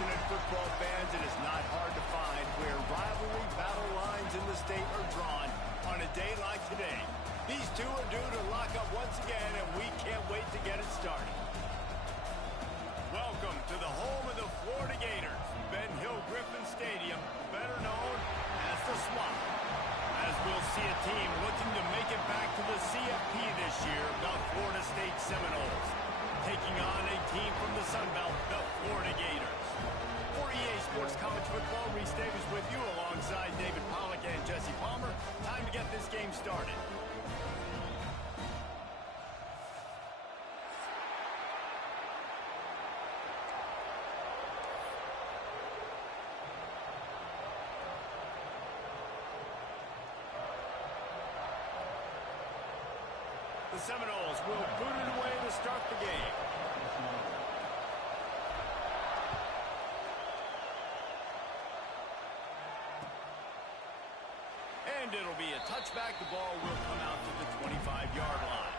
passionate football fans, it is not hard to find where rivalry battle lines in the state are drawn on a day like today. These two are due to lock up once again, and we can't wait to get it started. Welcome to the home of the Florida Gators, Ben Hill Griffin Stadium, better known as the Swamp. As we'll see a team looking to make it back to the CFP this year, the Florida State Seminoles, taking on a team from the Sun Belt, the Florida Gators. For EA Sports College Football, Reese Davis with you alongside David Pollack and Jesse Palmer. Time to get this game started. The Seminoles will boot it away to start the game. And it'll be a touchback. The ball will come out to the 25-yard line.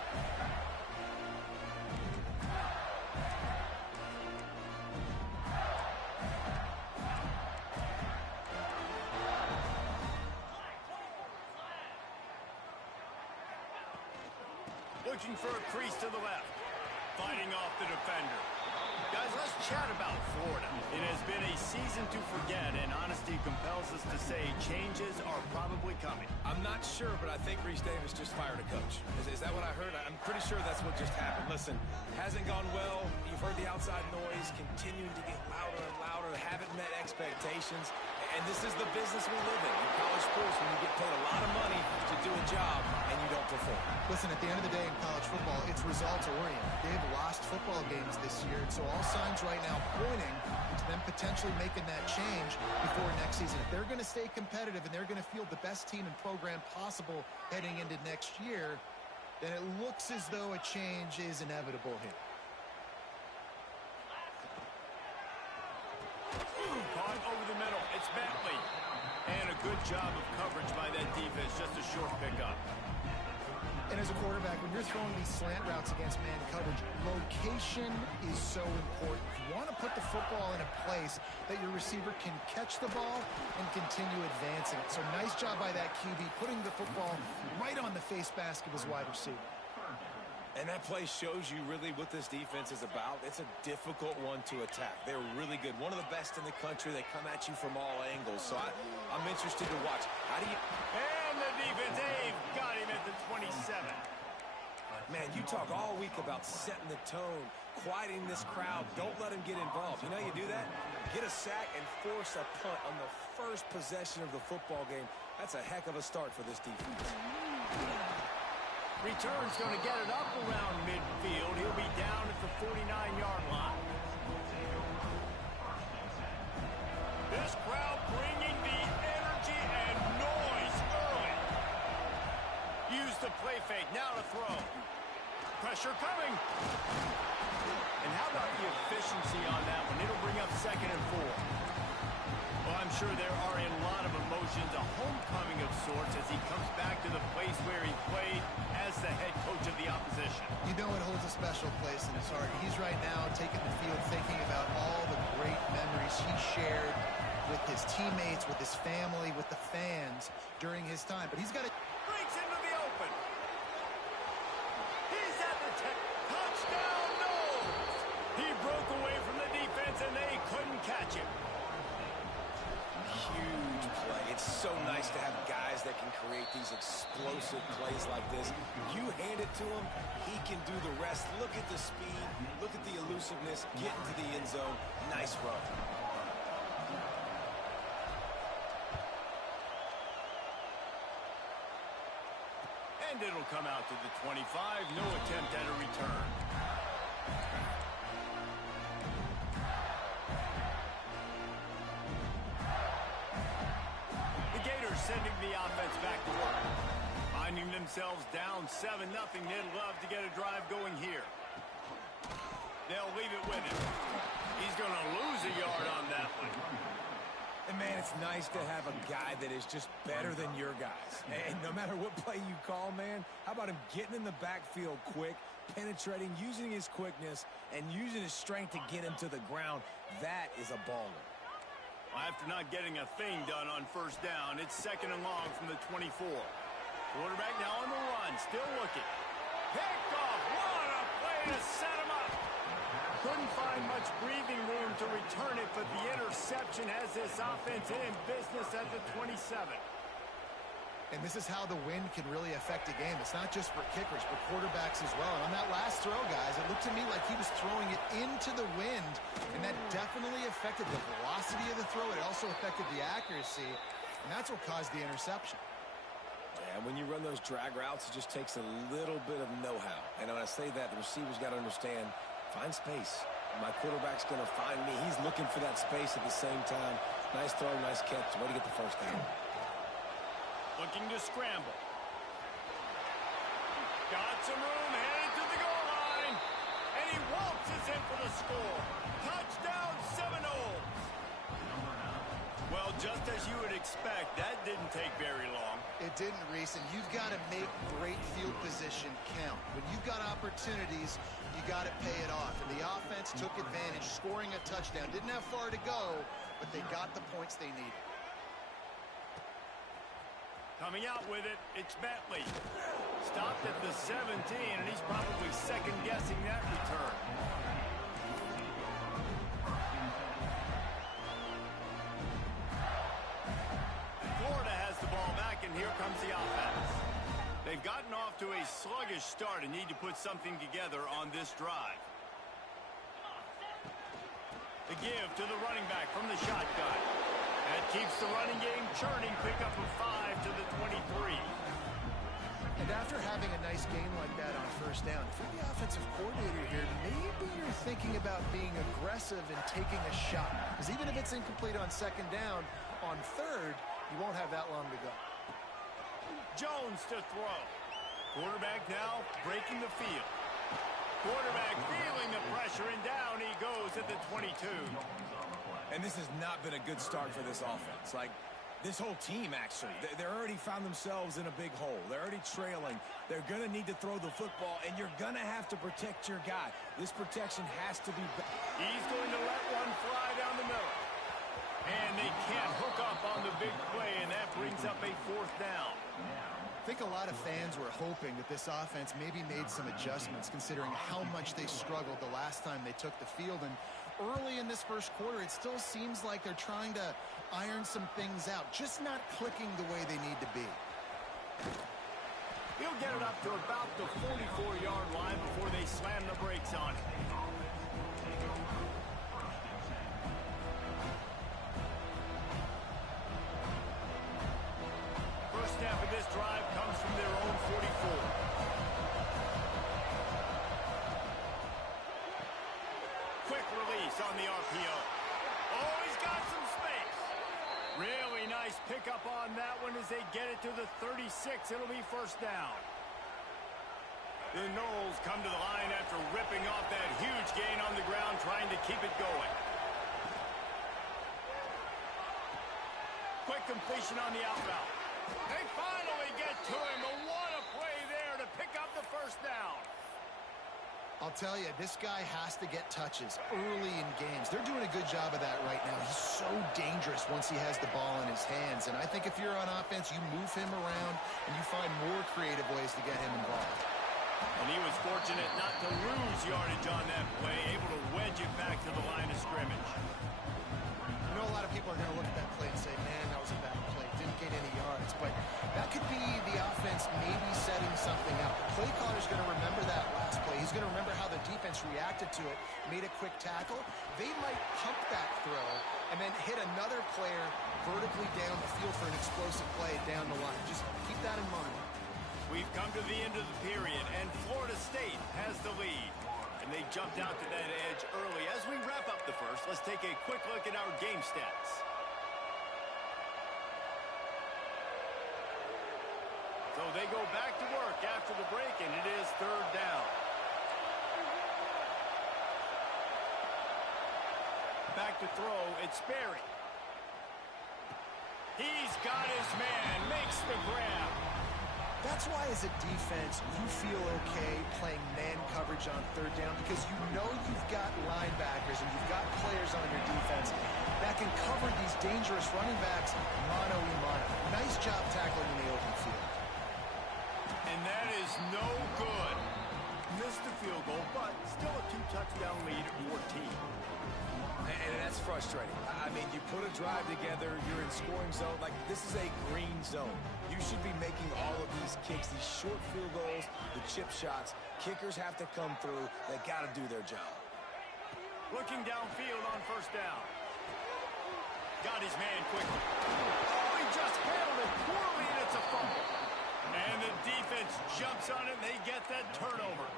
Looking for a crease to the left. Fighting off the defender. Guys, let's chat about Florida. It has been a season to forget, and honesty compels us to say changes are probably coming. I'm not sure, but I think Reese Davis just fired a coach. Is that what I heard? I'm pretty sure that's what just happened. Listen, hasn't gone well. You've heard the outside noise continuing to get louder and louder. Haven't met expectations. And this is the business we live in college sports, when you get paid a lot of money to do a job and you don't perform. Listen, at the end of the day in college football, it's results-oriented. They've lost football games this year, and so all signs right now pointing to them potentially making that change before next season. If they're going to stay competitive and they're going to field the best team and program possible heading into next year, then it looks as though a change is inevitable here. Caught over the middle. It's Bentley. And a good job of coverage by that defense. Just a short pickup. And as a quarterback, when you're throwing these slant routes against man coverage, location is so important. You want to put the football in a place that your receiver can catch the ball and continue advancing it. So nice job by that QB, putting the football right on the face mask of his wide receiver. And that play shows you really what this defense is about. It's a difficult one to attack. They're really good. One of the best in the country. They come at you from all angles. So I'm interested to watch. How do you... And the defense, Dave, got him at the 27. Man, you talk all week about setting the tone, quieting this crowd. Don't let them get involved. You know how you do that? Get a sack and force a punt on the first possession of the football game. That's a heck of a start for this defense. Return's going to get it up around midfield. He'll be down at the 49-yard line. This crowd bringing the energy and noise early. Use the play fake. Now to throw. Pressure coming. And how about the efficiency on that one? It'll bring up 2nd and 4. Well, I'm sure there are a lot of emotions, a homecoming of sorts as he comes back to the place where he played as the head coach of the opposition. You know it holds a special place in his heart. He's right now taking the field thinking about all the great memories he shared with his teammates, with his family, with the fans during his time. But he's got to... Breaks into the open. He's at the 10. Touchdown, no! He broke away from the defense and they couldn't catch him. Huge play. It's so nice to have guys that can create these explosive plays like this. You hand it to him, he can do the rest. Look at the speed, look at the elusiveness, get into the end zone. Nice run. And it'll come out to the 25. No attempt at a return. Sending the offense back to work. Finding themselves down 7-0. They'd love to get a drive going here. They'll leave it with him. He's going to lose a yard on that one. And, man, it's nice to have a guy that is just better than your guys. And no matter what play you call, man, how about him getting in the backfield quick, penetrating, using his quickness, and using his strength to get him to the ground. That is a baller. After not getting a thing done on first down, it's 2nd and long from the 24. Quarterback now on the run, still looking. Picked off. What a play to set him up. Couldn't find much breathing room to return it, but the interception has this offense in business at the 27. And this is how the wind can really affect a game. It's not just for kickers, but quarterbacks as well. And on that last throw, guys, it looked to me like he was throwing it into the wind, and that definitely affected the velocity of the throw. It also affected the accuracy, and that's what caused the interception. Yeah, when you run those drag routes, it just takes a little bit of know-how. And when I say that, the receiver's got to understand, find space. My quarterback's going to find me. He's looking for that space at the same time. Nice throw, nice catch. Way to get the first down. Looking to scramble. Got some room, headed to the goal line. And he waltzes in for the score. Touchdown, Seminoles. Well, just as you would expect, that didn't take very long. It didn't, Reese, and you've got to make great field position count. When you've got opportunities, you got to pay it off. And the offense took advantage, scoring a touchdown. Didn't have far to go, but they got the points they needed. Coming out with it, it's Bentley. Stopped at the 17, and he's probably second-guessing that return. Florida has the ball back, and here comes the offense. They've gotten off to a sluggish start and need to put something together on this drive. The give to the running back from the shotgun. That keeps the running game churning. Pick up a 5 to the 23. And after having a nice game like that on first down, if you're the offensive coordinator here, maybe you're thinking about being aggressive and taking a shot. Because even if it's incomplete on second down, on third, you won't have that long to go. Jones to throw. Quarterback now breaking the field. Quarterback feeling the pressure, and down he goes at the 22. And this has not been a good start for this offense. Like, this whole team, actually. They're already found themselves in a big hole. They're already trailing. They're going to need to throw the football, and you're going to have to protect your guy. This protection has to be... He's going to let one fly down the middle. And they can't hook up on the big play, and that brings up a 4th down. I think a lot of fans were hoping that this offense maybe made some adjustments considering how much they struggled the last time they took the field. And early in this first quarter, it still seems like they're trying to iron some things out, just not clicking the way they need to be. He'll get it up to about the 44-yard line before they slam the brakes on it. First snap of this drive comes from their own 44. Quick release on the RPO. Oh, he's got some space. Really nice pickup on that one as they get it to the 36. It'll be first down. The Noles come to the line after ripping off that huge gain on the ground, trying to keep it going. Quick completion on the outbound. They finally get to him, but what a play there to pick up the first down. I'll tell you, this guy has to get touches early in games. They're doing a good job of that right now. He's so dangerous once he has the ball in his hands. And I think if you're on offense, you move him around and you find more creative ways to get him involved. And he was fortunate not to lose yardage on that play, able to wedge it back to the line of scrimmage. You know, a lot of people are going to look at that play and say, man, that was a bad play. Didn't get any yards. But that could be the offense maybe setting something up. The play caller's going to remember that last play. He's going to remember how the defense reacted to it, made a quick tackle. They might pump that throw and then hit another player vertically down the field for an explosive play down the line. Just keep that in mind. We've come to the end of the period, and Florida State has the lead. And they jumped out to that edge early. As we wrap up the first, let's take a quick look at our game stats. So they go back to work after the break, and it is third down. Back to throw, it's Sperry. He's got his man, makes the grab. That's why as a defense, you feel okay playing man coverage on third down because you know you've got linebackers and you've got players on your defense that can cover these dangerous running backs mano-a-mano. Nice job tackling in the open field. And that is no good. Missed the field goal, but still a 2-touchdown lead at 14. And that's frustrating. I mean, you put a drive together, you're in scoring zone. Like, this is a green zone. You should be making all of these kicks, these short field goals, the chip shots. Kickers have to come through. They got to do their job. Looking downfield on first down. Got his man quickly. Oh, he just handled it poorly, and it's a fumble. And the defense jumps on it, and they get that turnover.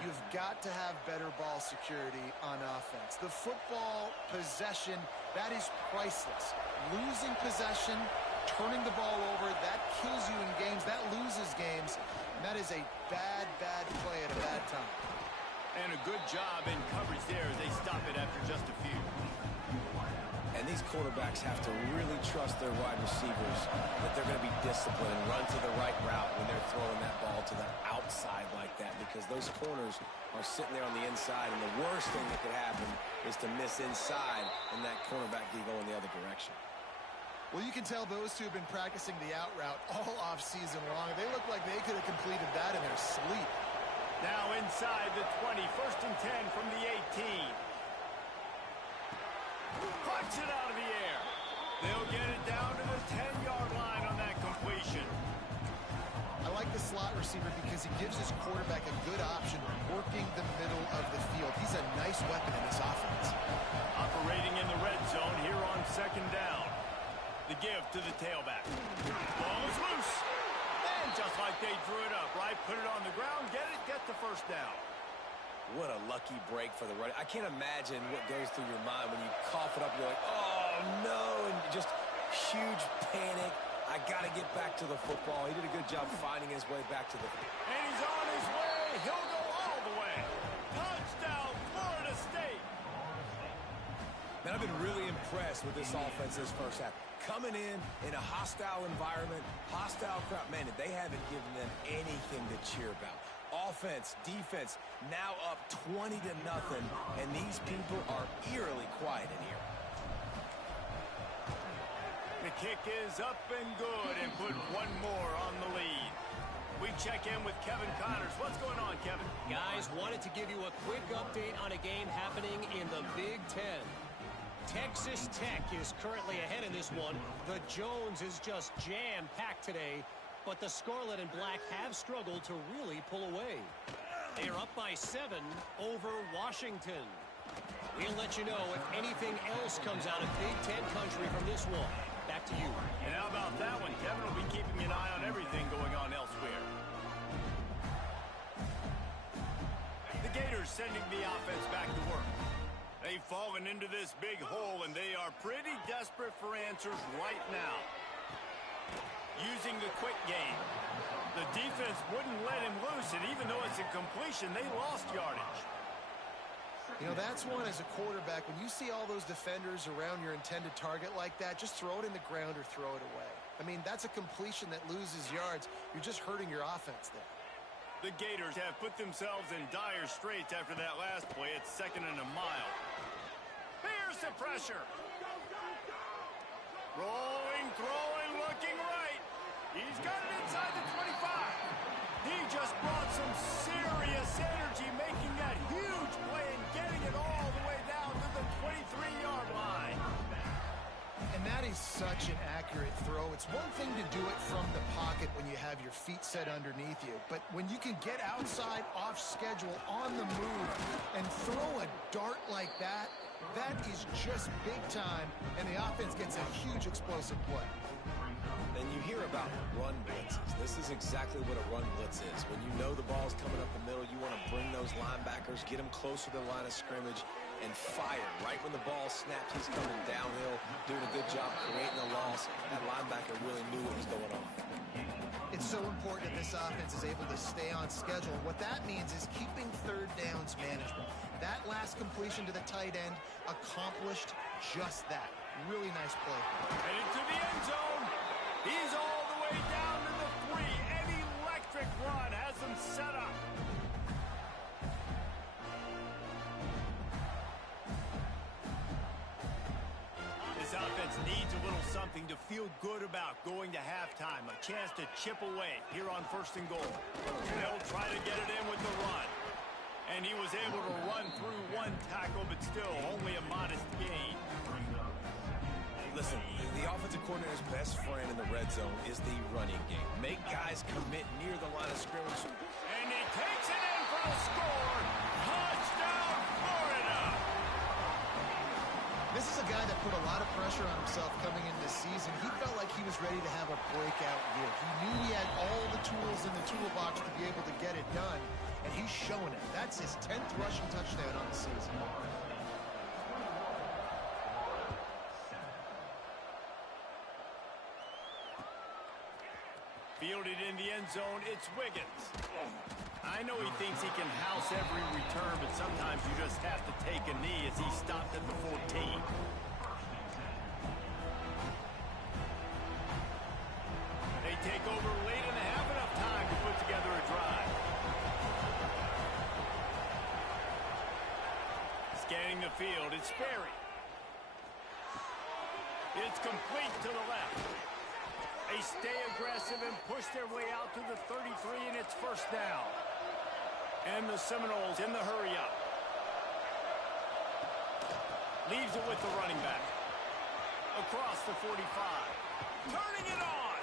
You've got to have better ball security on offense. The football possession, that is priceless. Losing possession, turning the ball over, that kills you in games, that loses games. And that is a bad, bad play at a bad time. And a good job in coverage there as they stop it after just a few. And these quarterbacks have to really trust their wide receivers that they're going to be disciplined and run to the right route when they're throwing that ball to the outside like that, because those corners are sitting there on the inside, and the worst thing that could happen is to miss inside and that cornerback be going the other direction. Well, you can tell those two have been practicing the out route all off-season long. They look like they could have completed that in their sleep. Now inside the 20, 1st and 10 from the 18. Punch it out of the air. They'll get it down to the 10-yard line on that completion. I like the slot receiver because he gives his quarterback a good option working the middle of the field. He's a nice weapon in this offense. Operating in the red zone here on 2nd down. The give to the tailback. Ball is loose. And just like they drew it up, right? Put it on the ground, get it, get the 1st down. What a lucky break for the running. I can't imagine what goes through your mind when you cough it up. You're like, oh, no, and just huge panic. I got to get back to the football. He did a good job finding his way back to the... And he's on his way. He'll go all the way. Touchdown, Florida State. Man, I've been really impressed with this offense this first half. Coming in a hostile environment, hostile crowd. Man, they haven't given them anything to cheer about. Offense, defense, now up 20-0, and these people are eerily quiet in here. The kick is up and good, and put one more on the lead. We check in with Kevin Connors. What's going on, Kevin? Guys, wanted to give you a quick update on a game happening in the Big Ten. Texas Tech is currently ahead in this one. The Jones is just jam-packed today, but the Scarlet and Black have struggled to really pull away. They are up by 7 over Washington. We'll let you know if anything else comes out of Big Ten country from this one. Back to you. And how about that one? Kevin will be keeping an eye on everything going on elsewhere. The Gators sending the offense back to work. They've fallen into this big hole, and they are pretty desperate for answers right now. Using the quick game. The defense wouldn't let him loose, and even though it's a completion, they lost yardage. You know, that's one as a quarterback. When you see all those defenders around your intended target like that, just throw it in the ground or throw it away. I mean, that's a completion that loses yards. You're just hurting your offense there. The Gators have put themselves in dire straits after that last play. It's 2nd and a mile. Here's the pressure. Rolling, throwing, looking right. He's got it inside the 25. He just brought some serious energy, making that huge play and getting it all the way down to the 23-yard line. And that is such an accurate throw. It's one thing to do it from the pocket when you have your feet set underneath you, but when you can get outside, off schedule, on the move, and throw a dart like that, that is just big time, and the offense gets a huge explosive play. And you hear about run blitzes. This is exactly what a run blitz is. When you know the ball's coming up the middle, you want to bring those linebackers, get them closer to the line of scrimmage, and fire. Right when the ball snaps, he's coming downhill, doing a good job creating a loss. That linebacker really knew what was going on. It's so important that this offense is able to stay on schedule. What that means is keeping third downs management. That last completion to the tight end accomplished just that. Really nice play. Headed to the end zone. He's all the way down to the 3, and he something to feel good about going to halftime. A chance to chip away here on 1st and goal. They'll try to get it in with the run. And he was able to run through one tackle, but still only a modest gain. Listen, the offensive coordinator's best friend in the red zone is the running game. Make guys commit near the line of scrimmage. And he takes it in for a score. Touchdown, Florida! This is a guy that put a lot of pressure on himself coming into the season. He felt like he was ready to have a breakout year. He knew he had all the tools in the toolbox to be able to get it done, and he's showing it. That's his 10th rushing touchdown on the season. Fielded in the end zone, it's Wiggins. I know he thinks he can house every return, but sometimes you just have to take a knee as he stopped at the 14. They take over late and have enough time to put together a drive. Scanning the field, it's Sperry. It's complete to the left. They stay aggressive and push their way out to the 33, and it's 1st down. And the Seminoles in the hurry-up. Leaves it with the running back. Across the 45. Turning it on!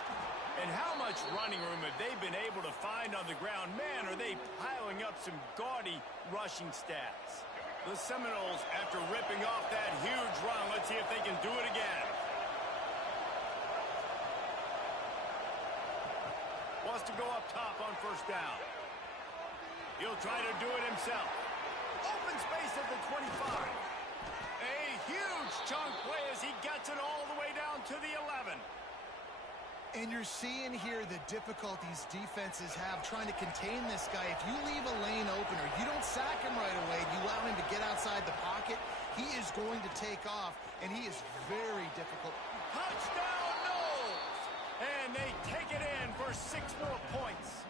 And how much running room have they been able to find on the ground? Man, are they piling up some gaudy rushing stats. The Seminoles, after ripping off that huge run, let's see if they can do it again. Wants to go up top on 1st down. He'll try to do it himself. Open space at the 25. A huge chunk play as he gets it all the way down to the 11. And you're seeing here the difficulties defenses have trying to contain this guy. If you leave a lane open or you don't sack him right away, you allow him to get outside the pocket, he is going to take off, and he is very difficult. Touchdown, Knowles! And they take it in for 6 more points.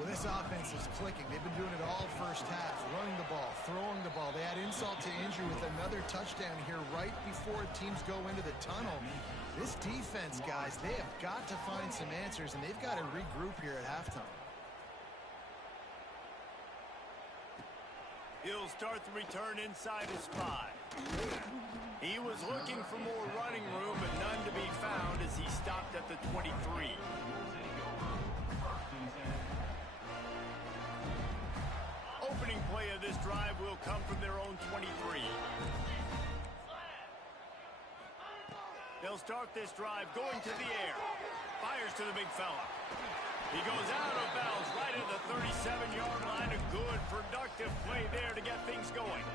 Well, this offense is clicking. They've been doing it all first half, running the ball, throwing the ball. They had insult to injury with another touchdown here right before teams go into the tunnel. This defense, guys, they have got to find some answers, and they've got to regroup here at halftime. He'll start the return inside his 5. He was looking for more running room, but none to be found as he stopped at the 23. Opening play of this drive will come from their own 23. They'll start this drive going to the air. Fires to the big fella. He goes out of bounds right at the 37-yard line. A good, productive play there to get things going.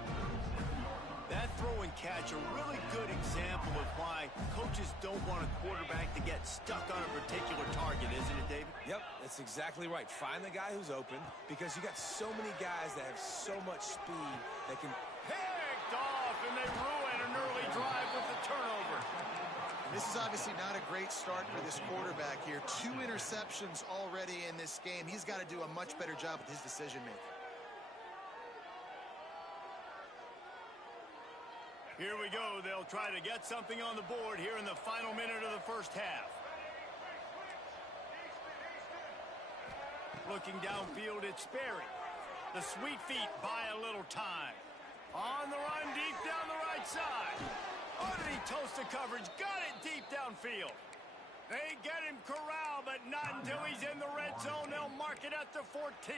That throw and catch, a really good example of why coaches don't want a quarterback to get stuck on a particular target, isn't it, David? Yep, that's exactly right. Find the guy who's open because you got so many guys that have so much speed that can... Picked off, and they ruin an early drive with the turnover. This is obviously not a great start for this quarterback here. 2 interceptions already in this game. He's got to do a much better job with his decision-making. Here we go. They'll try to get something on the board here in the final minute of the first half. Looking downfield, it's Sperry. The sweet feet buy a little time. On the run, deep down the right side. Oh, did he toast the coverage? Got it deep downfield. They get him corralled, but not until he's in the red zone. They'll mark it at the 14.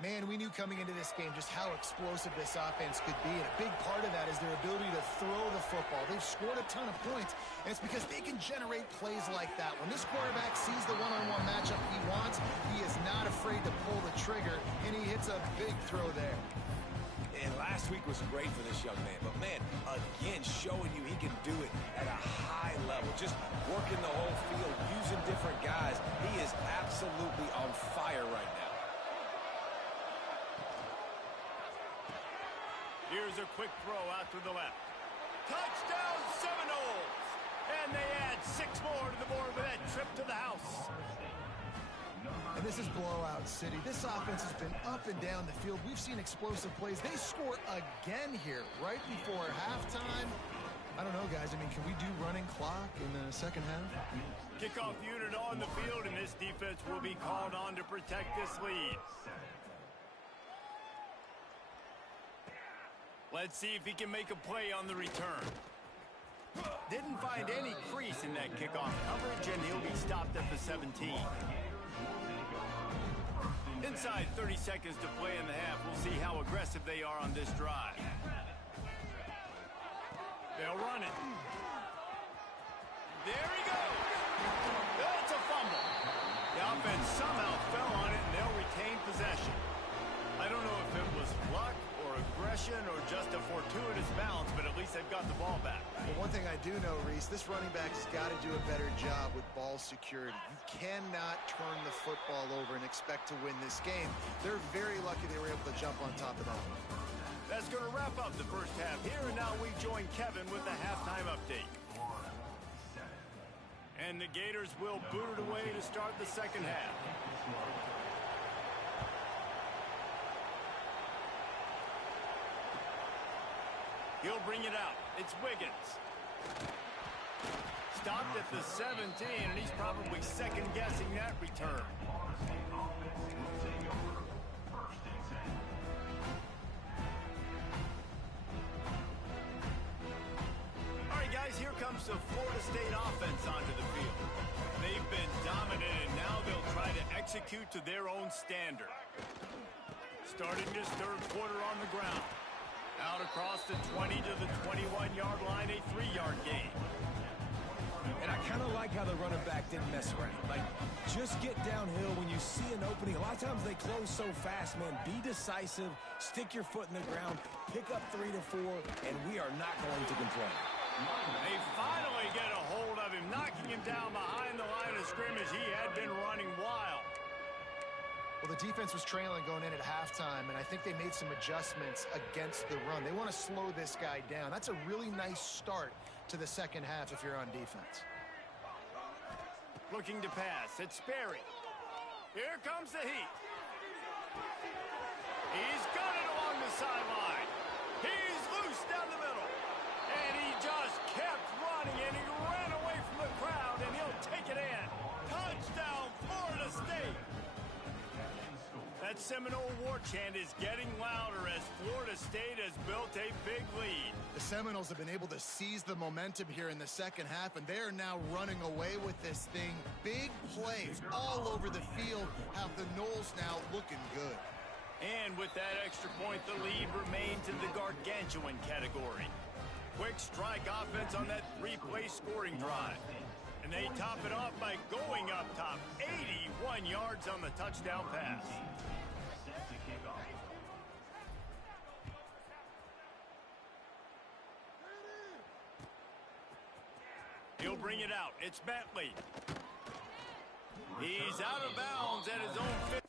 Man, we knew coming into this game just how explosive this offense could be, and a big part of that is their ability to throw the football. They've scored a ton of points, and it's because they can generate plays like that. When this quarterback sees the one-on-one matchup he wants, he is not afraid to pull the trigger, and he hits a big throw there. And last week was great for this young man, but man, again, showing you he can do it at a high level, just working the whole field, using different guys. He is absolutely on fire right now. Here's a quick throw out to the left. Touchdown Seminoles! And they add 6 more to the board with that trip to the house. And this is blowout city. This offense has been up and down the field. We've seen explosive plays. They score again here right before halftime. I don't know, guys. I mean, can we do running clock in the second half? Kickoff unit on the field, and this defense will be called on to protect this lead. Let's see if he can make a play on the return. Didn't find any crease in that kickoff coverage, and he'll be stopped at the 17. Inside 30 seconds to play in the half. We'll see how aggressive they are on this drive. They'll run it. There he goes. That's a fumble. The offense somehow fell on it, and they'll retain possession. I don't know if it was luck or aggression or just a fortuitous bounce, but at least they've got the ball back. Well, one thing I do know, Reese, this running back has got to do a better job with ball security. You cannot turn the football over and expect to win this game. They're very lucky they were able to jump on top of that. That's going to wrap up the first half here, and now we join Kevin with the halftime update. And the Gators will boot it away to start the second half. He'll bring it out. It's Wiggins. Stopped at the 17, and he's probably second-guessing that return. All right, guys, here comes the Florida State offense onto the field. They've been dominant, and now they'll try to execute to their own standard. Starting this third quarter on the ground. Out across the 20 to the 21-yard line, a 3-yard gain. And I kind of like how the running back didn't mess around. Like, just get downhill when you see an opening. A lot of times they close so fast, man. Be decisive, stick your foot in the ground, pick up 3 to 4, and we are not going to complain. They finally get a hold of him, knocking him down behind the line of scrimmage. He had been running wild. Well, the defense was trailing going in at halftime, and I think they made some adjustments against the run. They want to slow this guy down. That's a really nice start to the second half if you're on defense. Looking to pass. It's Sperry. Here comes the heat. He's got it along the sideline. He's loose down the middle. And he just kept running, and he ran away from the crowd, and he'll take it in. Touchdown, Florida State. That Seminole war chant is getting louder as Florida State has built a big lead. The Seminoles have been able to seize the momentum here in the second half, and they are now running away with this thing. Big plays all over the field have the Noles now looking good. And with that extra point, the lead remains in the gargantuan category. Quick strike offense on that 3-play scoring drive. And they top it off by going up top. 81 yards on the touchdown pass. He'll bring it out. It's Bentley. He's out of bounds at his own 50.